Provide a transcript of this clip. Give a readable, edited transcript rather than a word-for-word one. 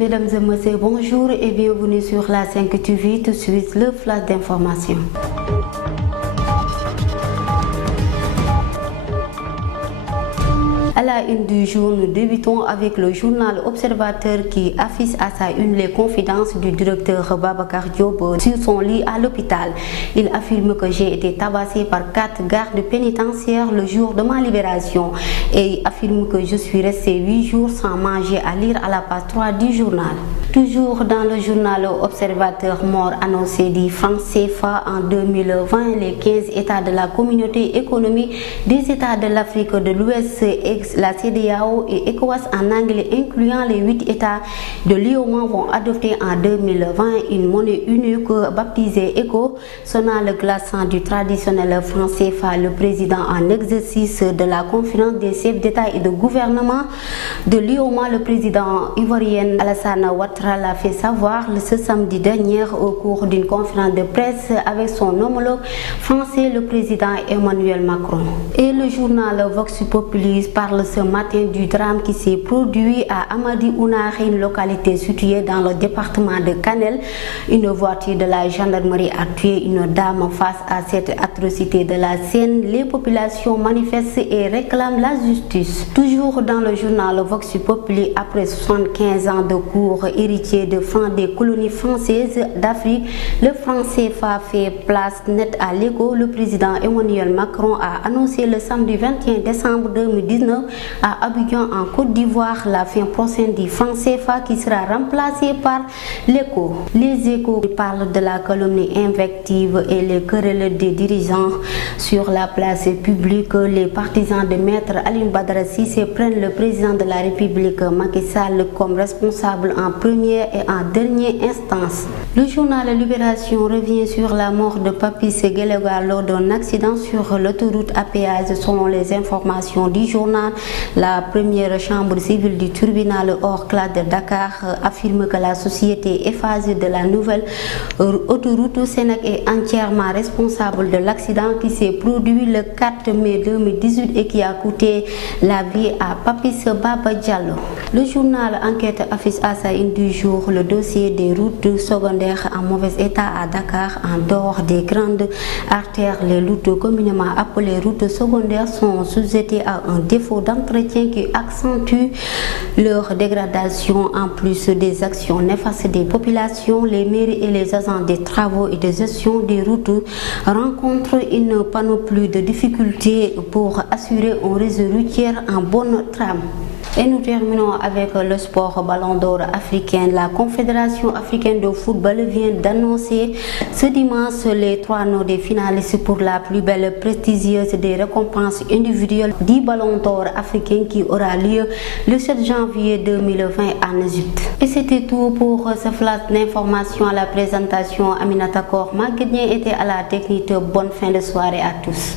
Mesdames et messieurs, bonjour et bienvenue sur la 5 TV. Tout de suite, le flash d'information. À la une du jour, nous débutons avec le journal Observateur qui affiche à sa une les confidences du directeur Babacar Diop sur son lit à l'hôpital. Il affirme que j'ai été tabassé par 4 gardes pénitentiaires le jour de ma libération et affirme que je suis resté 8 jours sans manger à lire à la page 3 du journal. Toujours dans le journal Observateur, mort annoncé du franc CFA en 2020, les 15 États de la communauté économique des États de l'Afrique de l'Ouest, la CEDEAO et ECOWAS en anglais, incluant les 8 États de l'UEMOA, vont adopter en 2020 une monnaie unique baptisée ECO, sonnant le glaçant du traditionnel franc CFA. Le président en exercice de la conférence des chefs d'État et de gouvernement de l'UEMOA, le président ivoirien Alassane Ouattara, l'a fait savoir ce samedi dernier au cours d'une conférence de presse avec son homologue français, le président Emmanuel Macron. Et le journal Vox Populi parle ce matin du drame qui s'est produit à Amadi Ounari, une localité située dans le département de Kanel. Une voiture de la gendarmerie a tué une dame. Face à cette atrocité de la scène, les populations manifestent et réclament la justice. Toujours dans le journal Vox Populi, après 75 ans de cours héritier de francs des colonies françaises d'Afrique, le franc CFA fait place nette à l'eco. Le président Emmanuel Macron a annoncé le samedi 21 décembre 2019 à Abidjan en Côte d'Ivoire la fin prochaine du franc CFA qui sera remplacé par l'ECO. Les échos parlent de la calomnie invective et les querelles des dirigeants sur la place publique. Les partisans de Maître Alioune Badara Cissé prennent le président de la République Macky Sall comme responsable en première et en dernière instance. Le journal Libération revient sur la mort de Papis Guéléga lors d'un accident sur l'autoroute à péage. Selon les informations du journal, la première chambre civile du tribunal hors classe de Dakar affirme que la société Eiffage de la nouvelle autoroute Sénac est entièrement responsable de l'accident qui s'est produit le 4 mai 2018 et qui a coûté la vie à Papis Baba Diallo. Le journal Enquête affiche à sa une du jour le dossier des routes secondaires en mauvais état à Dakar. En dehors des grandes artères, les routes communément appelées routes secondaires sont sujettées à un défaut d'entretien qui accentue leur dégradation. En plus des actions néfastes des populations, les mairies et les agents des travaux et de gestion des routes rencontrent une panoplie de difficultés pour assurer un réseau routier en bonne trame. Et nous terminons avec le sport ballon d'or africain. La Confédération africaine de football vient d'annoncer ce dimanche les 3 noms des finalistes pour la plus belle prestigieuse des récompenses individuelles du ballon d'or africain qui aura lieu le 7 janvier 2020 en Égypte. Et c'était tout pour ce flash d'information. À la présentation, Aminata Kor Maguedien était à la technique. Bonne fin de soirée à tous.